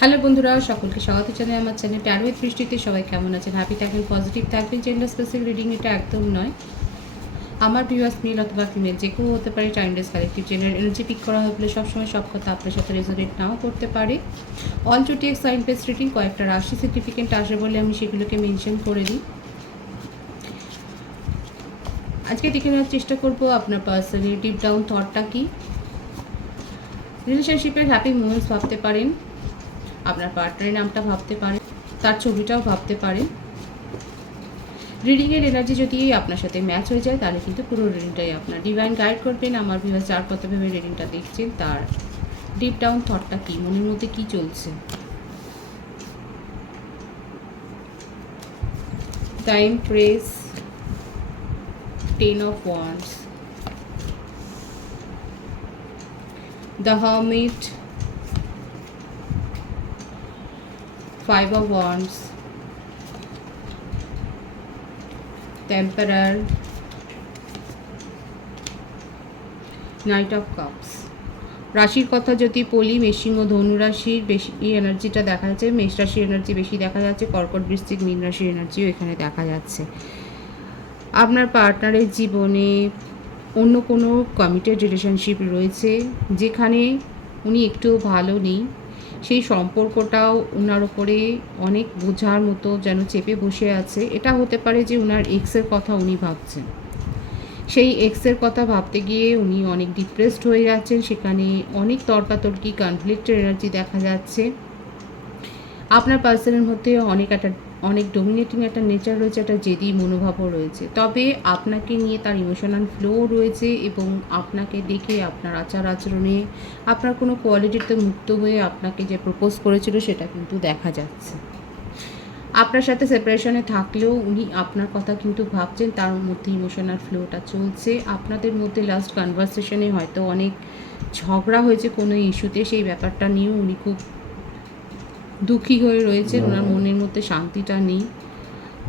Hello বন্ধুরা, সকলকে স্বাগত জানাই আমার চ্যানেল ট্যারোয়ের বৃষ্টিতে সবাই কেমন আছেন? হ্যাপি থাকবেন পজিটিভ থাকবেন জেন্ডার স্পেসিফিক রিডিং এটা একদম নয়। আমার ভিউয়ার্স মেল অথবা ফিমেল যে কেউ হতে পারে timeless collective general energy pick করা হয় বলে সবসময় সব কথা আপনার সাথে রেজোনেট নাও করতে পারে। All to take sign base reading কয়েকটা রাশি সিগনিফিকেন্ট আসে বলে আমি সেগুলোকে মেনশন করে দিই। আজকে দেখে নেওয়ার চেষ্টা করব আপনার পার্সোনালি ডিপ ডাউন থটটা কি। রিলেশনশিপের হ্যাপি মুমেন্টস ভাবতে পারেন। আপনার পার্টনারের নামটা ভাবতে পারেন, তার ছবিটাও ভাবতে পারেন। রিডিংয়ের এনার্জি যদি আপনার সাথে ম্যাচ হয়ে যায়, তাহলে কিন্তু পুরো রিডিংটাই আপনার। ডিভাইন গাইড করবেন, আমার ভিউয়ার যার কত ভেবে রিডিংটা দেখছেন, তার ডিপ ডাউন থটটা কী, মনের মধ্যে কী চলছে? Time press ten of wands the hermit five of wands temperer knight of cups রাশির কথা যদি বলি মেশিং ও ধনু রাশির বেশি এনার্জিটা দেখা যাচ্ছে, মেষ রাশির এনার্জি বেশি দেখা যাচ্ছে, কর্কট বৃশ্চিক মীন রাশির এনার্জিও এখানে দেখা যাচ্ছে। আপনার পার্টনারের জীবনে অন্য কোনো কমিটেড রিলেশনশিপ রয়েছে, যেখানে উনি একটু ভালো নেই সেই সম্পর্কটাও ওনার ওপরে অনেক বোঝার মতো যেন চেপে বসে আছে। এটা হতে পারে যে ওনার এক্সের কথা উনি ভাবছেন। সেই এক্সের কথা ভাবতে গিয়ে উনি অনেক ডিপ্রেসড হয়ে যাচ্ছেন সেখানে অনেক তর্কাতর্কি কনফ্লিক্টের এনার্জি দেখা যাচ্ছে। আপনার পার্সনের মধ্যে অনেক একটা অনেক ডোমিনেটিং একটা নেচার রয়েছে, একটা জেদি মনোভাবও রয়েছে। তবে আপনাকে নিয়ে তার ইমোশনাল ফ্লো রয়েছে এবং আপনাকে দেখে, আপনার আচার আচরণে, আপনার কোনো কোয়ালিটিতে মুক্ত হয়ে আপনাকে যে প্রপোজ করেছিল সেটা কিন্তু দেখা যাচ্ছে। আপনার সাথে সেপারেশনে থাকলেও উনি আপনার কথা কিন্তু ভাবছেন, তার মধ্যে ইমোশনাল ফ্লোটা চলছে। আপনাদের মধ্যে লাস্ট কনভারসেশনে হয়তো অনেক ঝগড়া হয়েছে কোনো ইস্যুতে সেই ব্যাপারটা নিয়েও উনি খুব দুঃখী হয়ে রয়েছেন ওনার মনের মধ্যে শান্তিটা নেই।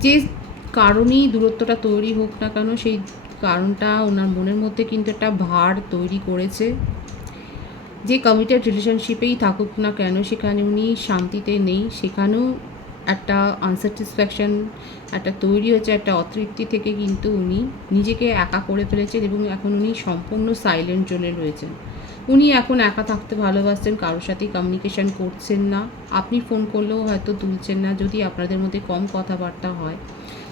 যে কারণেই দূরত্বটা তৈরি হোক না কেন সেই কারণটা ওনার মনের মধ্যে কিন্তু একটা ভার তৈরি করেছে। যে কমিটেড রিলেশনশিপেই থাকুক না কেন সেখানে উনি শান্তিতে নেই। সেখানেও একটা আনস্যাটিসফ্যাকশন একটা তৈরি হয়েছে একটা অতৃপ্তি থেকে কিন্তু উনি নিজেকে একা করে ফেলেছেন এবং এখন উনি সম্পূর্ণ সাইলেন্ট জোনে রয়েছেন। উনি এখন একা থাকতে ভালোবাসছেন কারোর সাথেই কমিউনিকেশন করছেন না। আপনি ফোন করলেও হয়তো তুলছেন না, যদি আপনাদের মধ্যে কম কথাবার্তা হয়।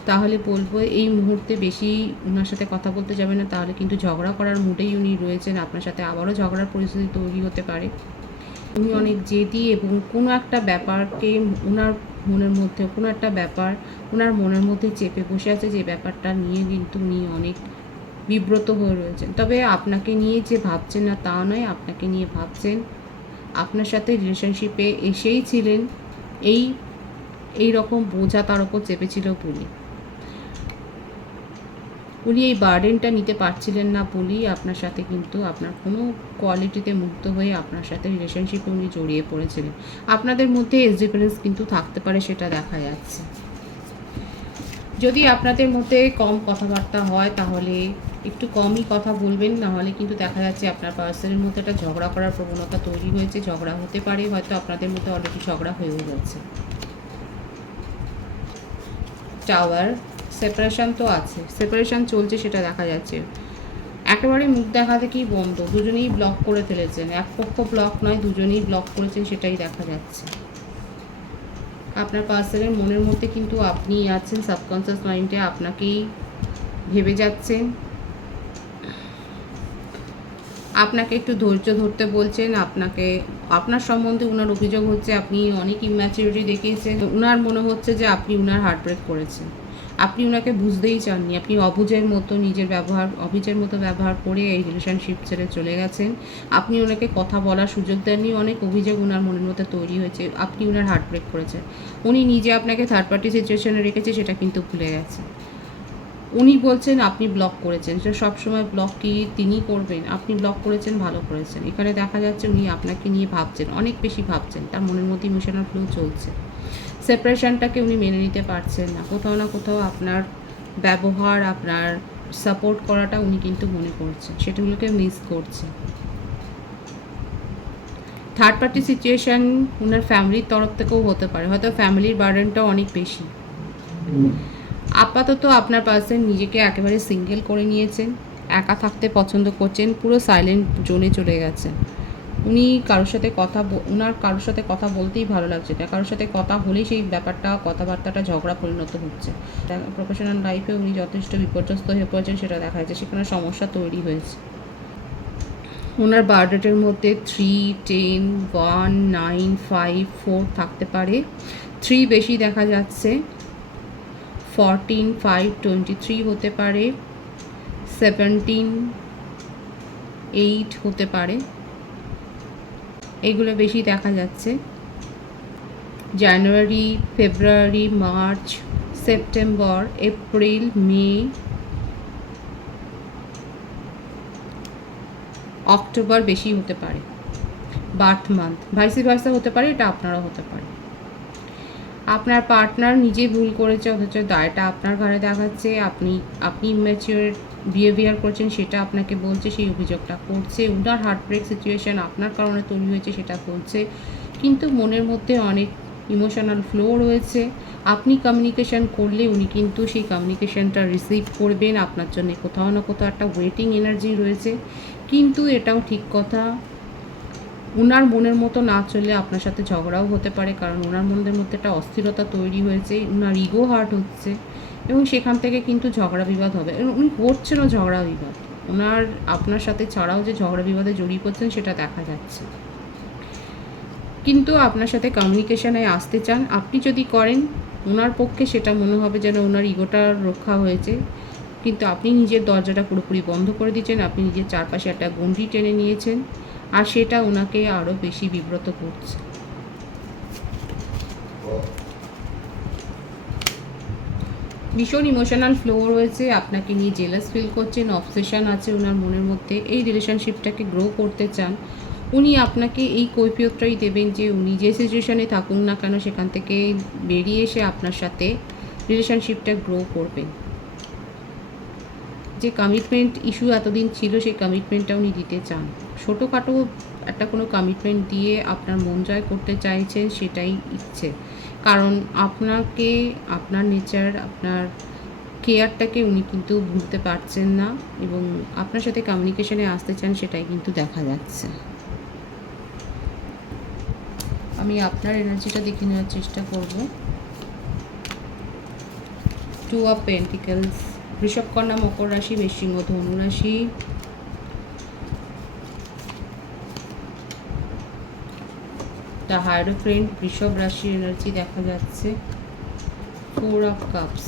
তাহলে বলব, এই মুহূর্তে বেশি ওনার সাথে কথা বলতে যাবে না, তাহলে কিন্তু ঝগড়া করার মুডেই উনি রয়েছেন। আপনার সাথে আবারও ঝগড়ার পরিস্থিতি তৈরি হতে পারে। উনি অনেক জেদি এবং কোনো একটা ব্যাপারকে ওনার মনের মধ্যে, কোনো একটা ব্যাপার ওনার মনের মধ্যে চেপে বসে আছে, যে ব্যাপারটা নিয়ে কিন্তু উনি অনেক বিব্রত হয়ে রয়েছেন। তবে আপনাকে নিয়ে যে ভাবছেন না তা নয়, আপনাকে নিয়ে ভাবছেন আপনার সাথে রিলেশনশিপে এসেই ছিলেন, এই এই রকম বোঝা তার ওপর চেপেছিল বলে উনি এই বার্ডেনটা নিতে পারছিলেন না বলেই আপনার সাথে কিন্তু আপনার কোনো কোয়ালিটিতে মুক্ত হয়ে আপনার সাথে রিলেশনশিপে উনি জড়িয়ে পড়েছিলেন। আপনাদের মধ্যে এস ডিফারেন্স কিন্তু থাকতে পারে সেটা দেখা যাচ্ছে। যদি আপনাদের মধ্যে কম কথাবার্তা হয়, তাহলে একটু কমই কথা বলবেন, নাহলে কিন্তু দেখা যাচ্ছে আপনার পার্সনের মধ্যে একটা ঝগড়া করার প্রবণতা তৈরি হয়েছে, ঝগড়া হতে পারে, হয়তো আপনাদের মধ্যে অলরেডি ঝগড়া হয়েও যাচ্ছে। টাওয়ার সেপারেশন তো আছে সেপারেশন চলছে সেটা দেখা যাচ্ছে। একেবারে মুখ দেখা থেকেই বন্ধ, দুজনেই ব্লক করে ফেলেছেন, এক পক্ষ ব্লক নয়, দুজনেই ব্লক করেছেন, সেটাই দেখা যাচ্ছে। আপনার পার্সনের মনের মধ্যে কিন্তু আপনি আছেন সাবকনসিয়াস মাইন্ডে আপনাকেই ভেবে যাচ্ছেন। আপনাকে একটু ধৈর্য ধরতে বলছেন, আপনাকে, আপনার সম্বন্ধে ওনার অভিযোগ হচ্ছে আপনি অনেক ইম্যাচিউরিটি দেখিয়েছেন। ওনার মনে হচ্ছে যে আপনি ওনার হার্ট ব্রেক করেছেন। আপনি ওনাকে বুঝতেই চাননি। আপনি অবুজের মতো নিজের ব্যবহার অবুজের মতো ব্যবহার করে এই রিলেশনশিপ ছেড়ে চলে গেছেন। আপনি ওনাকে কথা বলার সুযোগ দেননি। অনেক অভিযোগ ওনার মনের মধ্যে তৈরি হয়েছে। আপনি ওনার হার্ট ব্রেক করেছেন। উনি নিজে আপনাকে থার্ড পার্টি সিচুয়েশনে রেখেছে, সেটা কিন্তু ভুলে গেছে। উনি বলছেন, আপনি ব্লক করেছেন। সে সবসময় ব্লক কি তিনি করবেন? আপনি ব্লক করেছেন, ভালো করেছেন। এখানে দেখা যাচ্ছে উনি আপনাকে নিয়ে ভাবছেন, অনেক বেশি ভাবছেন। তার মনের মধ্যে ইমোশনাল ফ্লো চলছে। সেপারেশনটাকে উনি মেনে নিতে পারছেন না। কোথাও না কোথাও আপনার ব্যবহার, আপনার সাপোর্ট করাটা উনি কিন্তু মনে করছেন। সেটাগুলোকে মিস করছে থার্ড পার্টি সিচুয়েশান ওনার ফ্যামিলির তরফ থেকেও হতে পারে। হয়তো ফ্যামিলির বার্ডেনটাও অনেক বেশি। আপাতত আপনার পার্সন নিজেকে একেবারে সিঙ্গেল করে নিয়েছেন, একা থাকতে পছন্দ করছেন, পুরো সাইলেন্ট জোনে চলে গেছেন। উনি কারোর সাথে কথা ওনার কারোর সাথে কথা বলতেই ভালো লাগছে। না কারোর সাথে কথা হলেই সেই ব্যাপারটা, কথাবার্তাটা ঝগড়া পরিণত হচ্ছে। প্রফেশনাল লাইফে উনি যথেষ্ট বিপর্যস্ত হয়ে পড়েছেন সেটা দেখা যাচ্ছে। সেখানে সমস্যা তৈরি হয়েছে। ওনার বার্থডেটের মধ্যে three ten one nine five four থাকতে পারে। থ্রি বেশি দেখা যাচ্ছে। ফরটিন ফাইভ টোয়েন্টি থ্রি হতে পারে। সেভেন্টিন এইট হতে পারে। এগুলো বেশি দেখা যাচ্ছে। January, February, March, September, April, May, October বেশি হতে পারে। Birth month. ভাইসি ভার্সা হতে পারে, এটা আপনারা হতে পারে। আপনার পার্টনার নিজে ভুল করেছে, অথচ দায়টা আপনার ঘরে দেখাচ্ছে, আপনি আপনি ইম্যাচিওর বিহেভিয়ার করছেন, সেটা আপনাকে বলছে, সেই অভিযোগটা করছে উনার হার্ট ব্রেক সিচুয়েশান আপনার কারণে তৈরি হয়েছে, সেটা বলছে। কিন্তু মনের মধ্যে অনেক ইমোশনাল ফ্লো রয়েছে। আপনি কমিউনিকেশন করলে উনি কিন্তু সেই কমিউনিকেশনটা রিসিভ করবেন, আপনার জন্য কোথাও না কোথাও একটা ওয়েটিং এনার্জি রয়েছে। কিন্তু এটাও ঠিক কথা ওনার মনের মতো না চললে আপনার সাথে ঝগড়াও হতে পারে, কারণ ওনার মনের মধ্যে একটা অস্থিরতা তৈরি হয়েছে ওনার ইগো হার্ট হচ্ছে এবং সেখান থেকে কিন্তু ঝগড়া বিবাদ হবে। উনি করছেনও ঝগড়া বিবাদ। ওনার আপনার সাথে ছাড়াও যে ঝগড়া বিবাদে জড়িয়ে পড়ছেন সেটা দেখা যাচ্ছে। কিন্তু আপনার সাথে কমিউনিকেশনে আসতে চান, আপনি যদি করেন ওনার পক্ষে সেটা মনে হবে যেন ওনার ইগোটা রক্ষা হয়েছে। কিন্তু আপনি নিজের দরজাটা পুরোপুরি বন্ধ করে দিচ্ছেন, আপনি নিজের চারপাশে একটা গন্ডি টেনে নিয়েছেন। আর সেটা ওনাকে আরও বেশি বিব্রত করছে। ভীষণ ইমোশনাল ফ্লো রয়েছে, আপনাকে নিয়ে জেলাস ফিল করছেন অবসেশন আছে ওনার মনের মধ্যে, এই রিলেশনশিপটাকে গ্রো করতে চান। উনি আপনাকে এই কৈফিয়তটাই দেবেন যে উনি যে সিচুয়েশনে থাকুন না কেন, সেখান থেকে বেরিয়ে এসে আপনার সাথে রিলেশনশিপটা গ্রো করবেন। যে কমিটমেন্ট ইস্যু এতদিন ছিল, সেই কমিটমেন্টটা উনি দিতে চান। ছোটোখাটো একটা কোনো কমিটমেন্ট দিয়ে আপনার মন জয় করতে চাইছেন সেটাই ইচ্ছে। কারণ আপনাকে, আপনার নেচার আপনার কেয়ারটাকে উনি কিন্তু ভুলতে পারছেন না এবং আপনার সাথে কমিউনিকেশনে আসতে চান সেটাই কিন্তু দেখা যাচ্ছে। আমি আপনার এনার্জিটা দেখে নেওয়ার চেষ্টা করব। টু অফ পেন্টিকেলস বৃষভ মকর রাশি বৃশ্চিংহ ধনু রাশি দ্য হাইড্রোফ্রেন্ড বৃষভ রাশির এনার্জি দেখা যাচ্ছে। ফোর অফ কাপস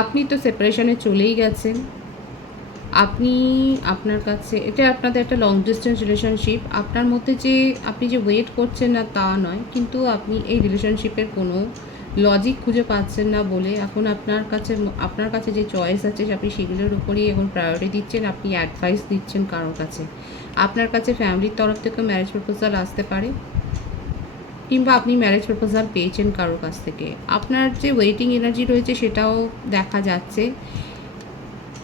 আপনি তো সেপারেশনে চলেই গেছেন। আপনি, আপনার কাছে, এটা আপনাদের একটা লং ডিস্টেন্স রিলেশনশিপ আপনার মধ্যে যে, আপনি যে ওয়েট করছেন না তা নয়, কিন্তু আপনি এই রিলেশনশিপের কোনো লজিক খুঁজে পাচ্ছেন না বলে এখন আপনার কাছে আপনার কাছে যে চয়েস আছে আপনি সেগুলোর উপরেই এখন প্রায়োরিটি দিচ্ছেন, আপনি অ্যাডভাইস দিচ্ছেন কারোর কাছে। আপনার কাছে ফ্যামিলির তরফ থেকে ম্যারেজ প্রপোজাল আসতে পারে কিংবা আপনি ম্যারেজ প্রপোজাল পেয়েছেন কারোর কাছ থেকে। আপনার যে ওয়েটিং এনার্জি রয়েছে সেটাও দেখা যাচ্ছে।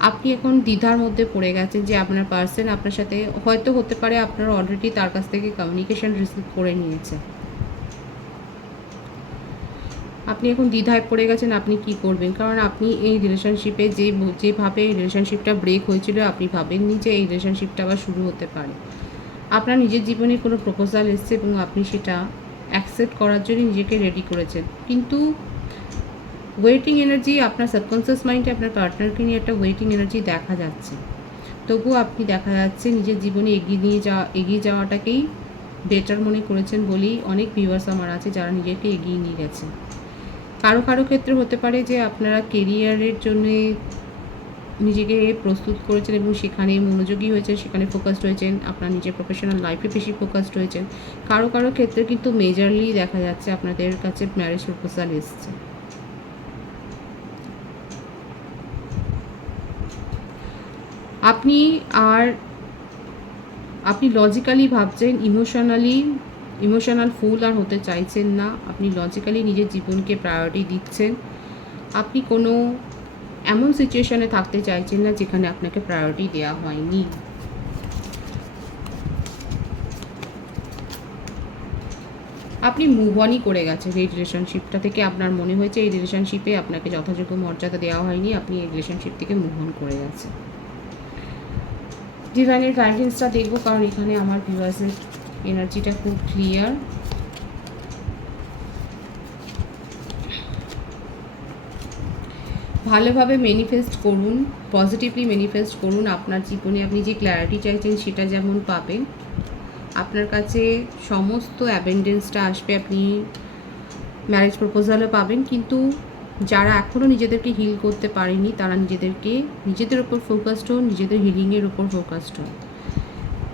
আপনি এখন দ্বিধার মধ্যে পড়ে গেছেন যে আপনার পার্সন আপনার সাথে হয়তো হতে পারে আপনার অলরেডি তার কাছ থেকে কমিউনিকেশন রিসিভ করে নিয়েছে। আপনি এখন দ্বিধায় পড়ে গেছেন, আপনি কি করবেন? কারণ আপনি এই রিলেশনশিপে যে যেভাবে রিলেশনশিপটা ব্রেক হয়েছিল, আপনি ভাবেননি যে এই রিলেশনশিপটা আবার শুরু হতে পারে। আপনার নিজের জীবনে কোনো প্রপোজাল এসছে এবং আপনি সেটা অ্যাকসেপ্ট করার জন্য নিজেকে রেডি করেছেন। কিন্তু ওয়েটিং এনার্জি আপনার সাবকনসিয়াস মাইন্ডে আপনার পার্টনারকে নিয়ে একটা ওয়েটিং এনার্জি দেখা যাচ্ছে। তবুও আপনি দেখা যাচ্ছে নিজের জীবনে এগিয়ে নিয়ে যাওয়া, এগিয়ে যাওয়াটাকেই বেটার মনে করেছেন বলেই অনেক ভিউয়ার্স আমার আছে যারা নিজেকে এগিয়ে নিয়ে গেছে। কারও কারও ক্ষেত্রে হতে পারে যে আপনারা কেরিয়ারের জন্যে নিজেকে প্রস্তুত করেছেন এবং সেখানে মনোযোগী হয়েছেন, সেখানে ফোকাসড হয়েছেন, আপনার নিজের প্রফেশনাল লাইফে বেশি ফোকাসড হয়েছেন। কারও কারও ক্ষেত্রে কিন্তু মেজারলি দেখা যাচ্ছে আপনাদের কাছে ম্যারেজ প্রপোজাল এসছে। আপনি আর, আপনি লজিক্যালি ভাবছেন ইমোশনালি ইমোশনাল ফুল আর হতে চাইছেন না। আপনি লজিক্যালি নিজের জীবনকে প্রায়োরিটি দিচ্ছেন। আপনি কোনো এমন সিচুয়েশনে থাকতে চাইছেন না যেখানে আপনাকে প্রায়োরিটি দেওয়া হয়নি। আপনি মুভ অনই করে গেছেন। এই রিলেশনশিপটা থেকে আপনার মনে হয়েছে এই রিলেশনশিপে আপনাকে যথাযোগ্য মর্যাদা দেওয়া হয়নি। আপনি এই রিলেশনশিপ থেকে মুভ অন করে গেছেন। ডিভাইনের গাইডেন্সটা দেখব, কারণ এখানে আমার ভিউয়ার্সের এনার্জিটা খুব ক্লিয়ার। ভালোভাবে ম্যানিফেস্ট করুন পজিটিভলি ম্যানিফেস্ট করুন আপনার জীবনে। আপনি যে ক্ল্যারিটি চাইছেন সেটা যেমন পাবেন। আপনার কাছে সমস্ত অ্যাবেন্ডেন্সটা আসবে, আপনি ম্যারেজ প্রপোজালও পাবেন। কিন্তু যারা এখনও নিজেদেরকে হিল করতে পারেনি, তারা নিজেদেরকে, নিজেদের ওপর ফোকাসড হন, নিজেদের হিলিংয়ের ওপর ফোকাসড হন।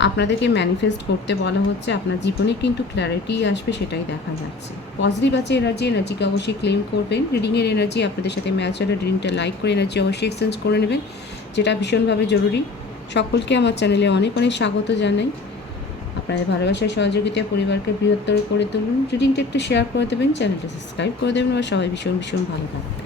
আপনাদেরকে ম্যানিফেস্ট করতে বলা হচ্ছে, আপনার জীবনে কিন্তু ক্ল্যারিটি আসবে সেটাই দেখা যাচ্ছে। পজিটিভ আছে এনার্জি এনার্জিকে অবশ্যই ক্লেম করবেন। রিডিংয়ের এনার্জি আপনাদের সাথে ম্যাচ হলে রিডিংটা লাইক করে এনার্জি অবশ্যই এক্সচেঞ্জ করে নেবেন, যেটা ভীষণভাবে জরুরি। সকলকে আমার চ্যানেলে অনেক অনেক স্বাগত জানাই। আপনাদের ভালোবাসার সহযোগিতা পরিবারকে বৃহত্তর করে তুলুন। রিডিংটা একটু শেয়ার করে দেবেন চ্যানেলটা সাবস্ক্রাইব করে দেবেন আর সবাই ভীষণ ভীষণ ভালো থাকবেন।